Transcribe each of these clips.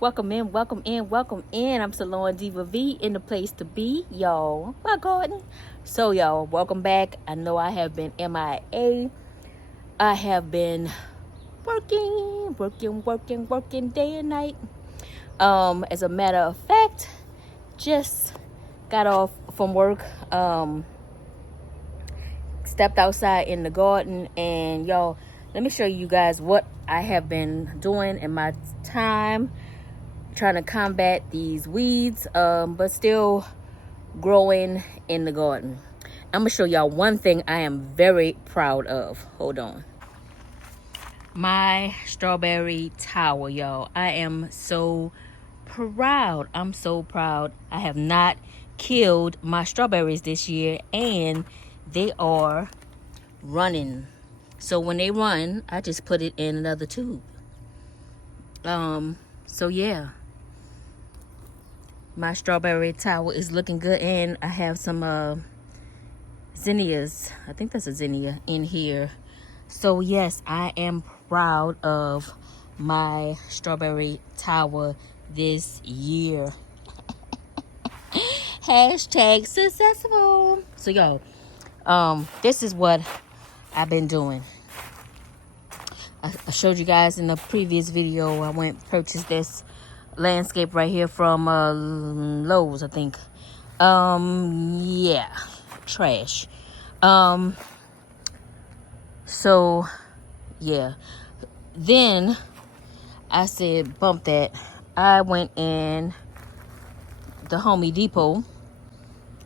Welcome in, welcome in, welcome in. I'm Salon Diva V, in the place to be, y'all. My garden. So, y'all, welcome back. I know I have been MIA. I have been working day and night. As a matter of fact, just got off from work. Stepped outside in the garden, and y'all, let me show you guys what I have been doing in my time trying to combat these weeds, but still growing in the garden. I'm gonna show y'all one thing I am very proud of. Hold on. My strawberry tower, y'all. I am so proud. I'm so proud. I have not killed my strawberries this year, and they are running. So when they run, I just put it in another tube. So yeah, my strawberry tower is looking good, and I have some zinnias. I think that's a zinnia in here. So yes, I am proud of my strawberry tower this year. Hashtag successful. So y'all, this is what I've been doing. I showed you guys in the previous video. I went purchased this landscape right here from Lowe's, I think. Yeah, trash. So yeah, then I said bump that. I went in the Home Depot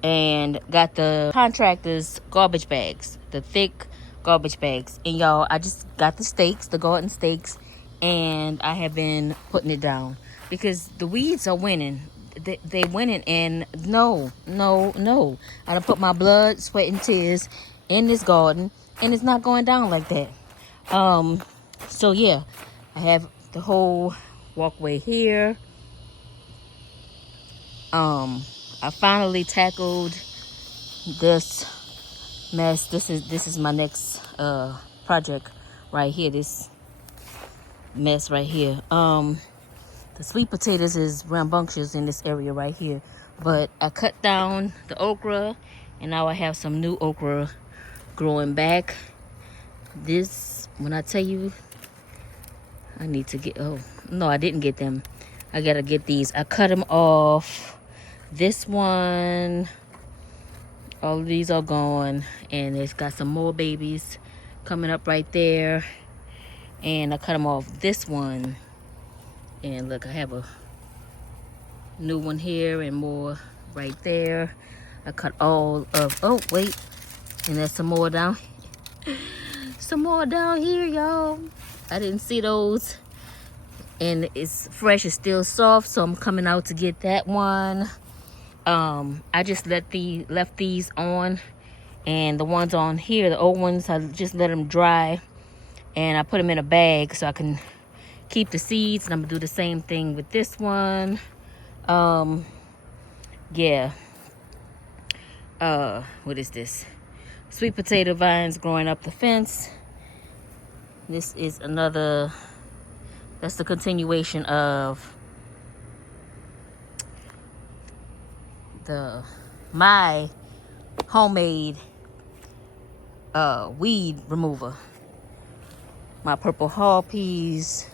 and got the contractor's garbage bags, the thick garbage bags. And y'all, I just got the stakes, the garden stakes, and I have been putting it down because the weeds are winning. They winning, and no. I done put my blood, sweat, and tears in this garden, and it's not going down like that. So yeah, I have the whole walkway here. I finally tackled this mess. This is my next project right here. This mess right here. The sweet potatoes is rambunctious in this area right here, but I cut down the okra, and now I have some new okra growing back. This, when I tell you, I need to get, oh no, I didn't get them. I gotta get these. I cut them off. This one, all of these are gone, and it's got some more babies coming up right there. And I cut them off this one, and look, I have a new one here and more right there. I cut all of, oh wait, and there's some more down some more down here, y'all. I didn't see those, and it's fresh, it's still soft, so I'm coming out to get that one. I just left these on, and the ones on here, the old ones, I just let them dry, and I put them in a bag so I can keep the seeds. And I'm gonna do the same thing with this one. Yeah. What is this? Sweet potato vines growing up the fence. This is another, that's the continuation of my homemade weed remover. My purple haw peas,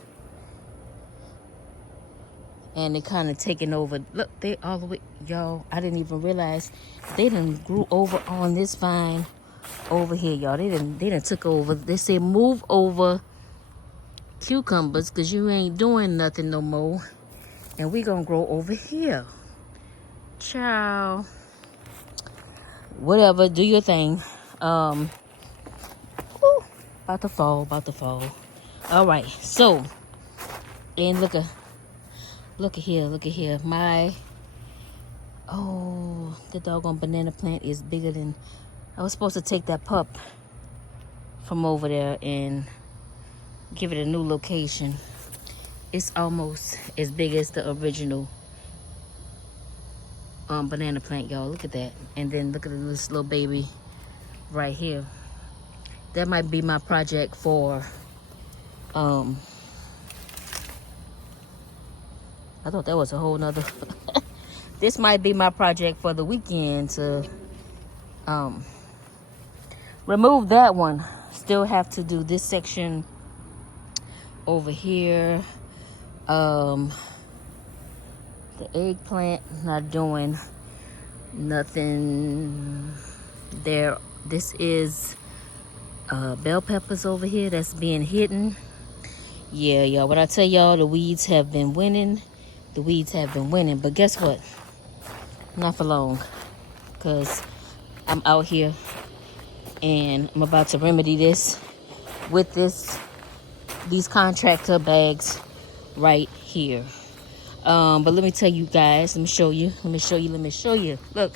and they kind of taking over. Look, they all the way, y'all. I didn't even realize they done grew over on this vine over here, y'all. They done took over. They said move over cucumbers because you ain't doing nothing no more, and we gonna grow over here. Ciao. Whatever, do your thing. About to fall. All right, so, and look at here. My, oh, the doggone banana plant is bigger than, I was supposed to take that pup from over there and give it a new location. It's almost as big as the original banana plant, y'all. Look at that. And then look at this little baby right here. That might be my project for I thought that was a whole nother. This might be my project for the weekend to remove that one. Still have to do this section over here. The eggplant, not doing nothing there. This is bell peppers over here that's being hidden. Yeah, y'all, when I tell y'all the weeds have been winning, the weeds have been winning. But guess what? Not for long, because I'm out here and I'm about to remedy this with these contractor bags right here. But let me tell you guys, let me show you. Look,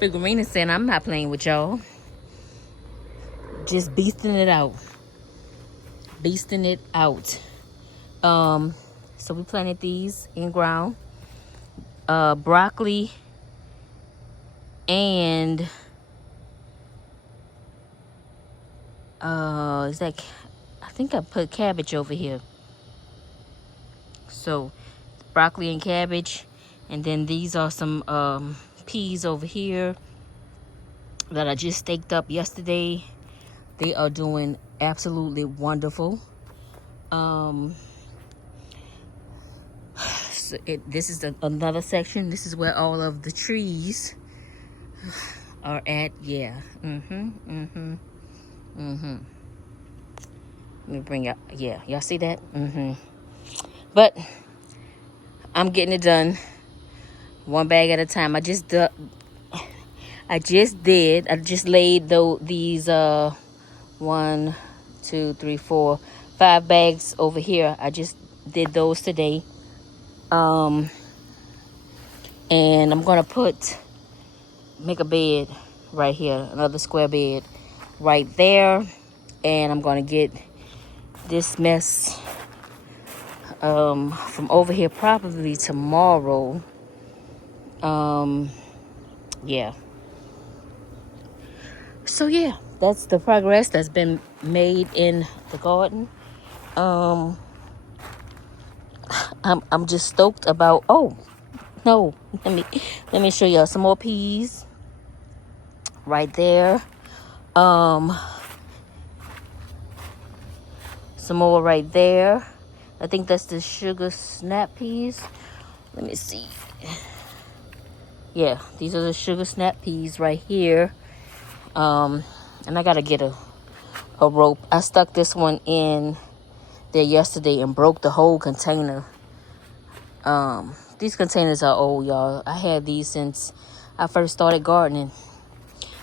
Figurina saying I'm not playing with y'all. Just beasting it out. So we planted these in ground. Broccoli and is that, I think I put cabbage over here. So broccoli and cabbage, and then these are some peas over here that I just staked up yesterday. They are doing absolutely wonderful. This is another section. This is where all of the trees are at. Yeah. Let me bring up. Yeah, y'all see that? But I'm getting it done one bag at a time. I just laid these 1, 2, 3, 4, 5 bags over here. I just did those today. And I'm gonna make a bed right here, another square bed right there, and I'm gonna get this mess from over here probably tomorrow. Yeah. So yeah, that's the progress that's been made in the garden. I'm just stoked about. Oh no, let me show y'all some more peas right there. Some more right there. I think that's the sugar snap peas. Let me see. Yeah, these are the sugar snap peas right here. And I gotta get a rope. I stuck this one in there yesterday and broke the whole container. These containers are old, y'all. I had these since I first started gardening.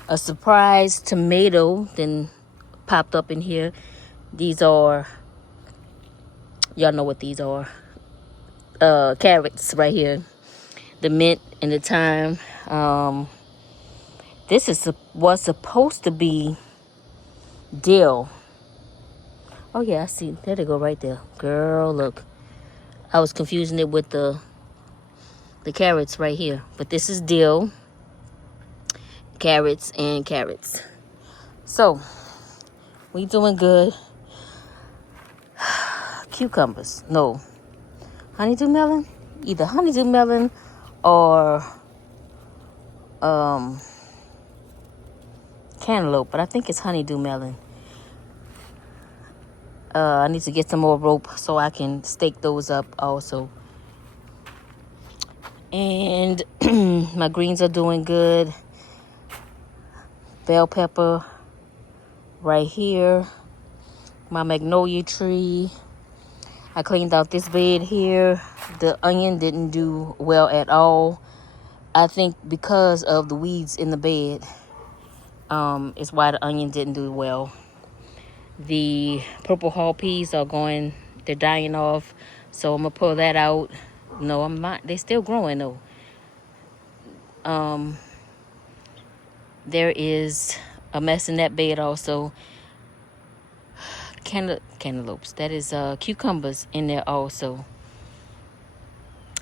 A surprise tomato then popped up in here. These are, y'all know what these are. Carrots right here. The mint and the thyme. This was supposed to be dill. Oh yeah, I see. There they go right there. Girl, look. I was confusing it with the carrots right here. But this is dill. Carrots and carrots. So, we doing good. Cucumbers. No. Honeydew melon? Either honeydew melon or cantaloupe. But I think it's honeydew melon. I need to get some more rope so I can stake those up also. And my greens are doing good. Bell pepper right here. My magnolia tree. I cleaned out this bed here. The onion didn't do well at all. I think because of the weeds in the bed is why the onion didn't do well. The purple hull peas they're dying off. So I'm going to pull that out. No, I'm not. They're still growing though. There is a mess in that bed also. Cantaloupes. That is cucumbers in there also.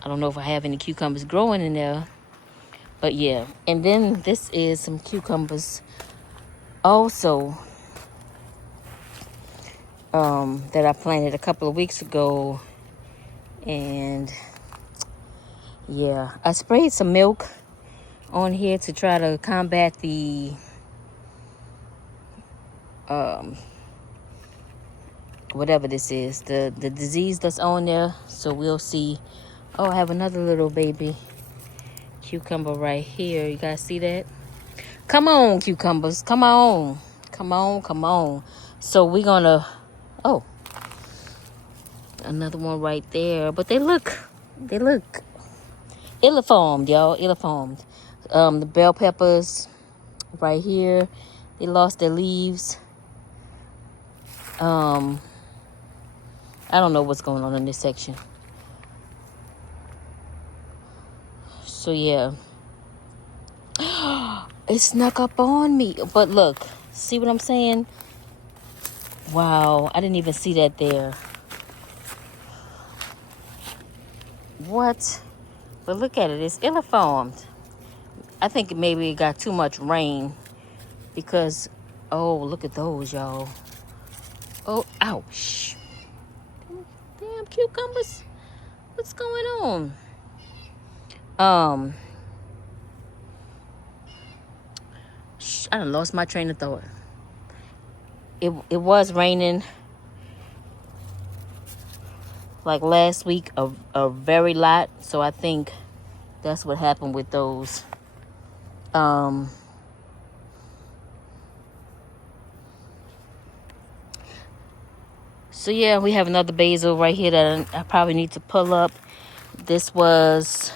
I don't know if I have any cucumbers growing in there. But yeah. And then this is some cucumbers also. That I planted a couple of weeks ago And yeah, I sprayed some milk on here to try to combat the whatever this is, the disease that's on there. So we'll see. Oh, I have another little baby cucumber right here. You guys see that? Come on, cucumbers. Come on. Come on, come on. So we're gonna, oh, another one right there. But they look illiformed, y'all. Illiformed. The bell peppers right here, they lost their leaves. I don't know what's going on in this section. So yeah. It snuck up on me. But look, see what I'm saying? Wow, I didn't even see that there. What? But look at it, it's illiformed. I think maybe it got too much rain because, oh, look at those, y'all. Oh, ouch. Damn cucumbers. What's going on? I done lost my train of thought. It was raining like last week a very lot, so I think that's what happened with those. So yeah, we have another basil right here that I probably need to pull up. This was,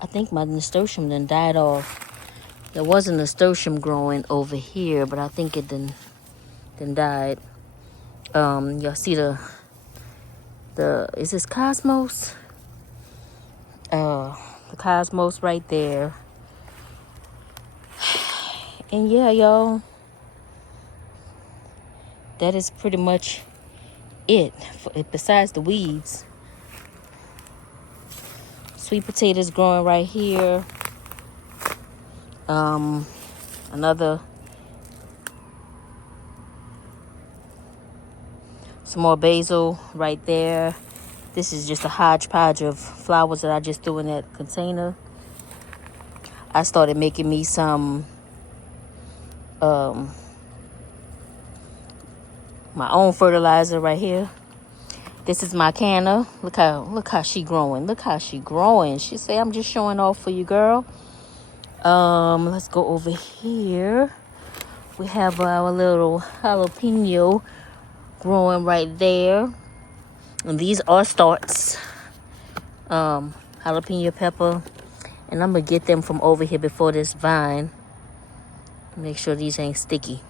I think my nasturtium done died off. There was a nasturtium growing over here, but I think it done died. Y'all see the is this cosmos? The cosmos right there. And yeah, y'all, that is pretty much it. Besides the weeds. Sweet potatoes growing right here. Another, some more basil right there. This is just a hodgepodge of flowers that I just threw in that container. I started making me some my own fertilizer right here. This is my canna. Look how she growing. Look how she growing. She say, I'm just showing off for you, girl. Let's go over here. We have our little jalapeno growing right there. And these are starts. Jalapeno pepper. And I'm going to get them from over here before this vine. Make sure these ain't sticky.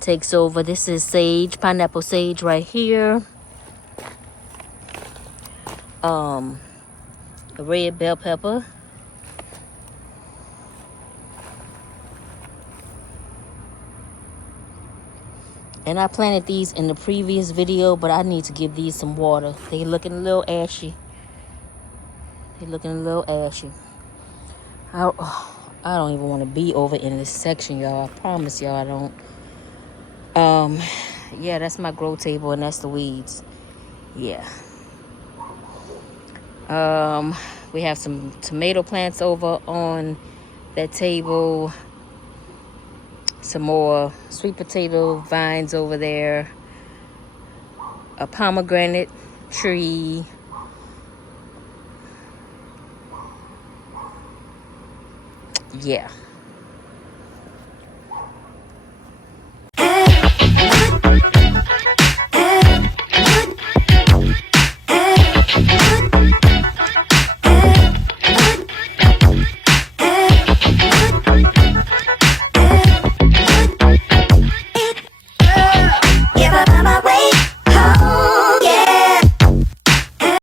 Takes over. This is sage, pineapple sage right here. A red bell pepper. And I planted these in the previous video, but I need to give these some water. They looking a little ashy. I don't even want to be over in this section, y'all. I promise y'all I don't. Yeah, that's my grow table, and that's the weeds. Yeah. We have some tomato plants over on that table. Some more sweet potato vines over there. A pomegranate tree. Yeah.